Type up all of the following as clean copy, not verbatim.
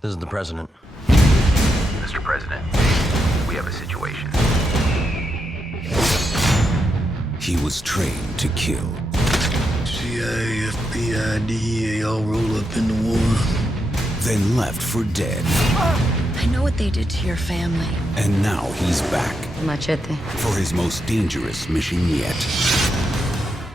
This is the president. Mr. President, we have a situation. He was trained to kill. CIA, FBI, DEA all roll up into one. Then left for dead. I know what they did to your family. And now he's back Machete. for his most dangerous mission yet.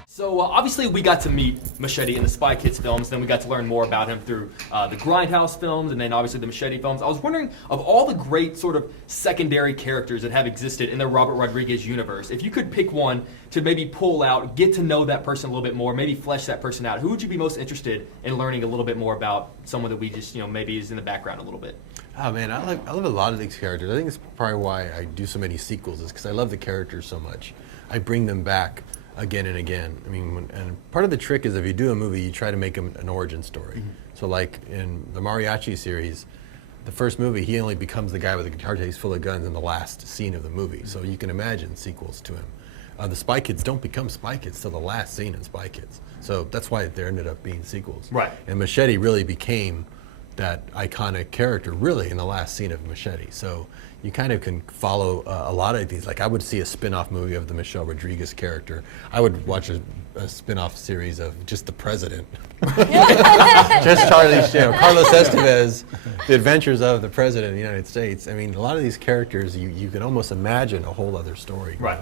So obviously we got to meet Machete in the Spy Kids films, then we got to learn more about him through the Grindhouse films, and then obviously the Machete films. I was wondering, of all the great sort of secondary characters that have existed in the Robert Rodriguez universe, if you could pick one to maybe pull out, get to know that person a little bit more, maybe flesh that person out, who would you be most interested in learning a little bit more about, someone that we just, maybe is in the background a little bit? Oh man, I love a lot of these characters. I think it's probably why I do so many sequels, is because I love the characters so much. I bring them back again and again. I mean, and part of the trick is if you do a movie, you try to make them an origin story. Mm-hmm. So like in the Mariachi series, the first movie, he only becomes the guy with the guitar case full of guns in the last scene of the movie. Mm-hmm. So you can imagine sequels to him. The Spy Kids don't become Spy Kids till the last scene in Spy Kids. So that's why there ended up being sequels. Right. And Machete really became that iconic character really in the last scene of Machete. So you kind of can follow a lot of these. Like I would see a spin-off movie of the Michelle Rodriguez character. I would watch a spin-off series of just the president. Just Charlie Sheen, Carlos Estevez, the adventures of the president of the United States. I mean, a lot of these characters, you can almost imagine a whole other story. Right.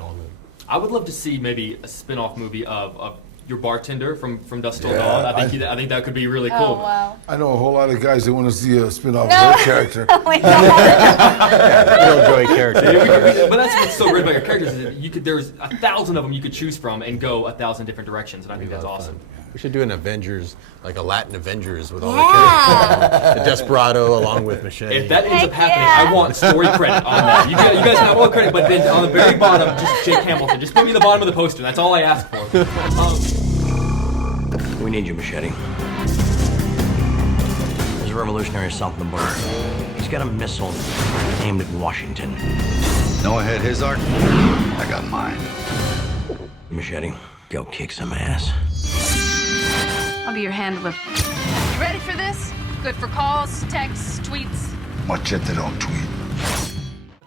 I would love to see maybe a spin-off movie of your bartender from Dusk Till Dawn. I think that could be really cool. Oh, wow. I know a whole lot of guys that want to see a spin-off of her character. Real joy character. But that's what's so great about your characters is that there's 1,000 of them you could choose from and go 1,000 different directions, and I think that's awesome. We should do an Avengers, like a Latin Avengers with all the characters. The Desperado along with Machete. If that ends up happening, I want story credit on that. You guys can have all the credit, but then on the very bottom, just Jake Hamilton. Just put me in the bottom of the poster. That's all I ask for. We need you, Machete. There's a revolutionary south of the border. He's got a missile aimed at Washington. Noah had his arc, I got mine. Machete, go kick some ass. I'll be your handler. You ready for this? Good for calls, texts, tweets. Machete don't tweet.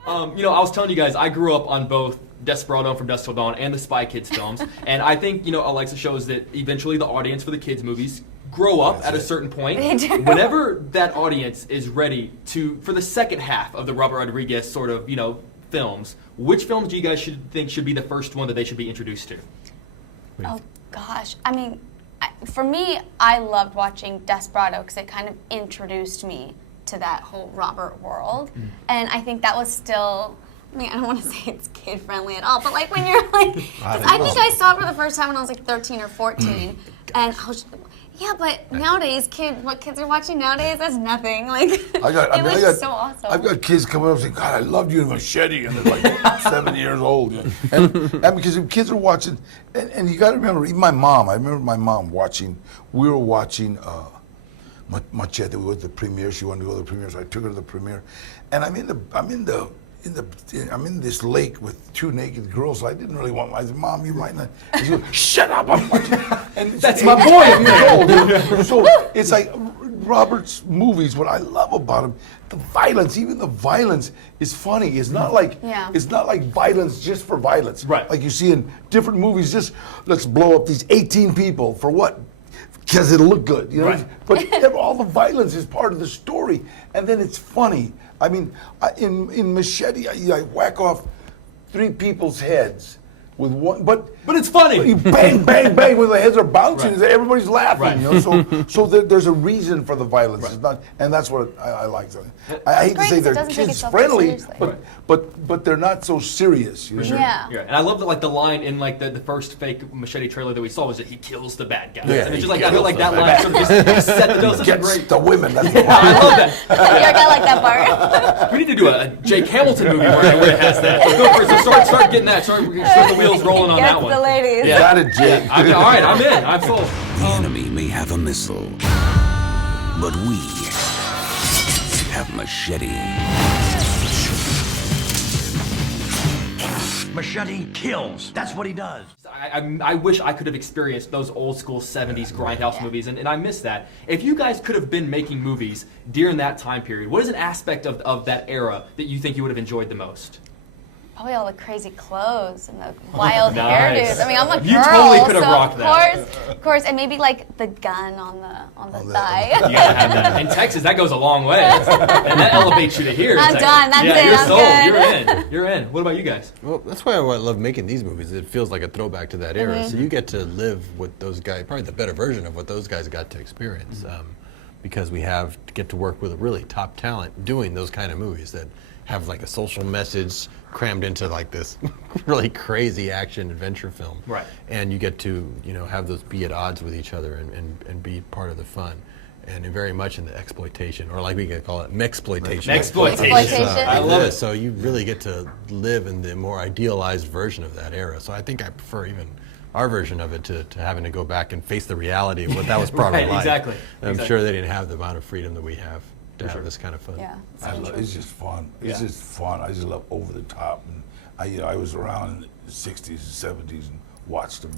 I was telling you guys, I grew up on both Desperado from Dusk Till Dawn and the Spy Kids films, and I think Alexa shows that eventually the audience for the kids movies grow up at a certain point. Whenever that audience is ready for the second half of the Robert Rodriguez sort of films, which films do you guys think should be the first one that they should be introduced to? Oh gosh, I mean, for me, I loved watching Desperado because it kind of introduced me to that whole Robert world, and I think that was still. I mean, I don't want to say it's kid-friendly at all, but like when you're like, 'cause I think I saw it for the first time when I was like 13 or 14, and I was, but nowadays, what kids are watching nowadays, that's nothing. Like, it was so awesome. I've got kids coming up saying, God, I loved you in Machete, and they're like 7 years old. And because the kids are watching, and you got to remember, even my mom, I remember my mom we were watching Machete. We went to the premiere. She wanted to go to the premiere, so I took her to the premiere. And I'm in this lake with two naked girls. So I didn't really want. I said, Mom, you might not. And she goes, shut up! I'm watching. And that's my boy. 8 years old. So it's like Robert's movies. What I love about him, the violence. Even the violence is funny. It's not like violence just for violence. Right. Like you see in different movies. Just let's blow up these 18 people for what? Because it'll look good, Right. But all the violence is part of the story, and then it's funny. I mean, in Machete, I whack off 3 people's heads with one, but it's funny. You bang, bang, bang when the heads are bouncing. Right. Everybody's laughing. Right. So there's a reason for the violence. Right. It's not, and that's what I like. I hate to say they're kids friendly, but they're not so serious. You know? Yeah. And I love that the line in the first fake Machete trailer that we saw was that he kills the bad guy. Yeah, and it's just I feel like that line sort of just set the dose. Gets Great. the women. That's the line. I love that. I like that part. We need to do a Jake Hamilton movie where it has that. Let's go for it. So start getting that. Start the wheels rolling on that one. The ladies. Yeah. Got it, Jake. All right, I'm in. I'm sold. The enemy may have a missile, but we have Machete. Machete kills. That's what he does. I wish I could have experienced those old school 70s grindhouse movies, and I miss that. If you guys could have been making movies during that time period, what is an aspect of that era that you think you would have enjoyed the most? Probably all the crazy clothes and the wild Nice. hairdos. I mean, I'm a girl, You totally could have so rocked that. of course, and maybe like the gun on the thigh. You gotta have that. In Texas, that goes a long way, and that elevates you to here. I'm done. That's it. You're I'm sold. good. You're in. What about you guys? Well, that's why I love making these movies. It feels like a throwback to that era. So you get to live with those guys, probably the better version of what those guys got to experience, because we get to work with a really top talent doing those kind of movies that have like a social message crammed into like this really crazy action adventure film. Right. And you get to, have those be at odds with each other and be part of the fun. And very much in the exploitation, or like we could call it, mexploitation. Mexploitation. I love it. So you really get to live in the more idealized version of that era. So I think I prefer even our version of it to having to go back and face the reality of what that was probably Right, like. exactly. I'm sure they didn't have the amount of freedom that we have to have this kind of fun. Yeah. It's just fun. It's just fun. I just love over the top. And I was around in the 60s and 70s and watched them,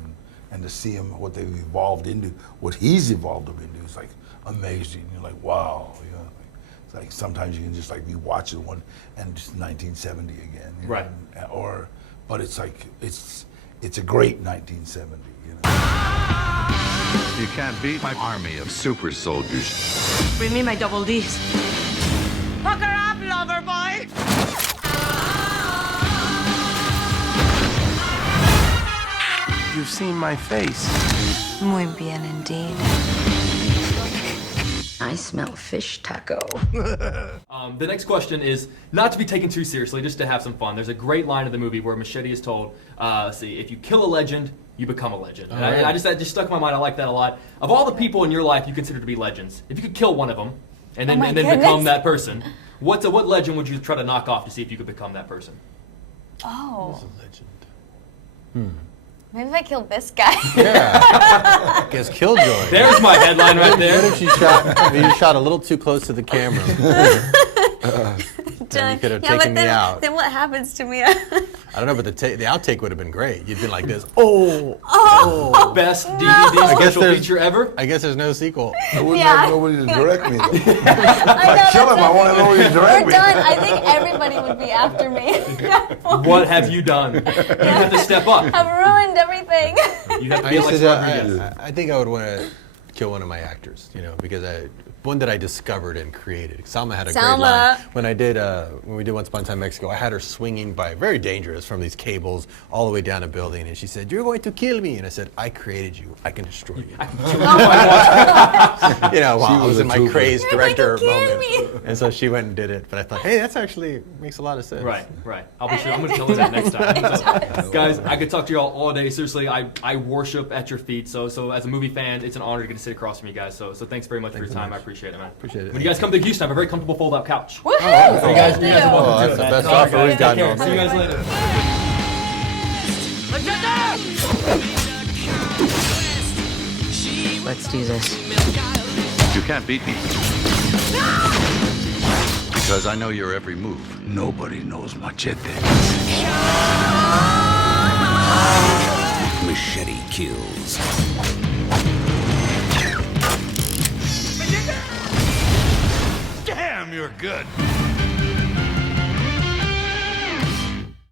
and to see them, what they've evolved into, what he's evolved them into, is like amazing. You're like, wow. It's like sometimes you can just like be watching one and just 1970 again. Right. But it's like it's a great 1970. You can't beat my army of super soldiers. Bring me my double D's. Hook her up, lover boy! You've seen my face. Muy bien indeed. I smell fish taco. The next question is not to be taken too seriously, just to have some fun. There's a great line in the movie where Machete is told, if you kill a legend, you become a legend. And that just stuck in my mind. I like that a lot. Of all the people in your life you consider to be legends, if you could kill one of them and then become that person, what legend would you try to knock off to see if you could become that person? Oh. Who's a legend? Maybe if I killed this guy. Yeah. I guess Killjoy. There's my headline right there. What if you shot a little too close to the camera? Then you could have taken me out. Then what happens to me? I don't know, but the outtake would have been great. You'd been like this. Oh. Best DVD special feature ever. I guess there's no sequel. I wouldn't have nobody to direct me, though. If I kill him, I want to know who to direct We're me. done. I think everybody would be after me. What have you done? You have to step up. I've ruined everything. You have to be like Rodriguez. I think I would want to kill one of my actors, because one that I discovered and created. Salma had a great line. When we did Once Upon a Time in Mexico, I had her swinging very dangerous from these cables all the way down a building, and she said, "You're going to kill me," and I said, "I created you. I can destroy you." While I was in my crazed director moment. And so she went and did it, but I thought, hey, that's actually makes a lot of sense. Right. I'll be sure. I'm going to tell her that next time. So, guys, I could talk to you all day. Seriously, I worship at your feet. So as a movie fan, it's an honor to get to sit across from you guys. So thanks very much for your time. I appreciate it, man. Appreciate it. When you guys come to Houston, I have a very comfortable fold-out couch. Woohoo! So you guys are welcome to That's it. the best offer we've gotten all See you guys day. later. Let's do this. You can't beat me. Because I know your every move. Nobody knows Machete. Machete kills. Damn, you're good.